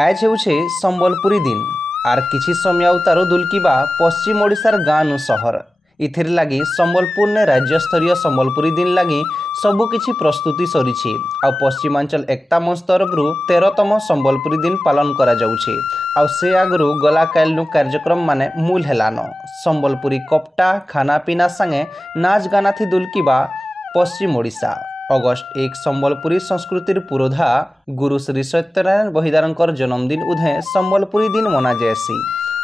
आज होउछे संबलपुरी दिन आर किछि समय उतारो दुलकिबा पश्चिम ओडिशार गाँ नु सहर इथिर लगी संबलपुर ने राज्य स्तरीय संबलपुरी दिन लगी सबु किछि प्रस्तुति सरीछि आ पश्चिमांचल एकता मंच तरफ 13तम संबलपुरी दिन पालन करा जाउछे आ से आगरु गला कालनु कार्यक्रम माने मूल हेलानो संबलपुरी कपटा खाना पीना संगे नाच गाना थी दुलकिबा पश्चिम ओडिशा अगस्ट 1 संबलपुरी संस्कृतिर पुरोधा गुरु श्री सत्यनारायण बहिदारंकर जन्मदिन उधे संबलपुरी दिन मना जाएसी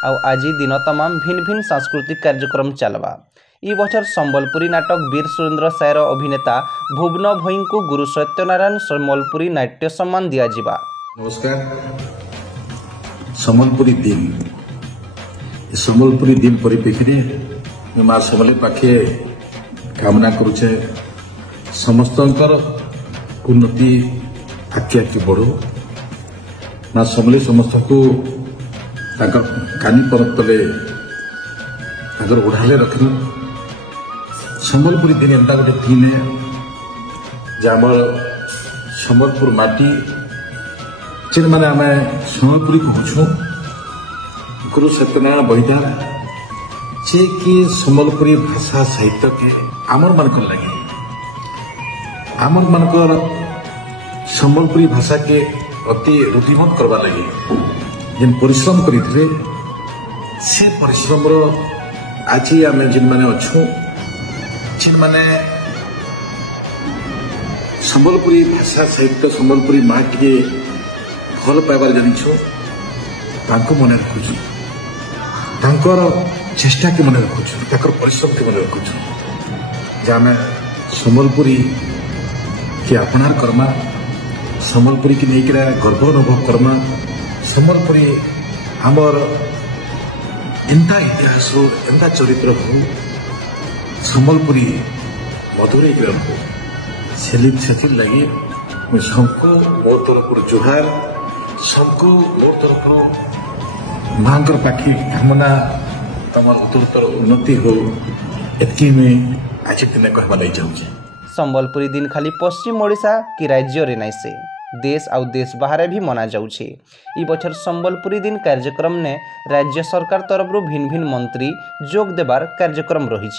आ आज दिन तमाम भिन्न भिन्न सांस्कृतिक कार्यक्रम चलवा। ई बछर संबलपुरी नाटक वीर सुरेंद्र सायर अभिनेता भुवन भई को गुरु सत्यनारायण संबलपुरी नाट्य सम्मान दिया जिबा। नमस्कार। संबलपुरी दिन परिप्रेक्षी में माँ समले पाखे कामना करुचे समस्तंकर उन्नति आखि आखि बढ़ो माँ समले समस्त को कानी परत तले ओढ़ाले रखनु। संबलपुरी दिन एंता गोटे दिन है जहाँ संबलपुर माटी जेन मैंने आम संबलपुरी कहूँ गुरु सत्यनारायण बहिदार जे कि संबलपुरी भाषा साहित्य के आमर मानक लगे आमर मानकर संबलपुरी भाषा के अति रुधिमत करवा लगे जेन परिश्रम करते से परिश्रम आज आम जेन मैंने अच्छु जेन मैंने संबलपुरी भाषा साहित्य संबलपुरी माटी के भल पाइबार जानिछु मन रखुछु चेष्टा के मन रखुछु परिश्रम के मन रखुछु जे संबलपुरी के अपनार कर्मा संबलपुरी की नहीं गर्व अनुभव कर्मा संबलपुरी आमर एंता इतिहास हो एंता चरित्र हो संबलपुरी मधुर हो से लगे सबको मोर तरफ जुहार सबको मोर तरफ माँ पाखी कामना तम उत्तरोत्तर उन्नति हो एतकी में आज दिन कहवा नहीं चाहूँ। संबलपुरी दिन खाली पश्चिम ओडिशा कि राज्य रे नहीं से देश आउ देश बाहर भी मना जाउछे। ई बछर संबलपुरी दिन कार्यक्रम ने राज्य सरकार तरफ भिन्न भिन्न मंत्री जोग देबार कार्यक्रम रही।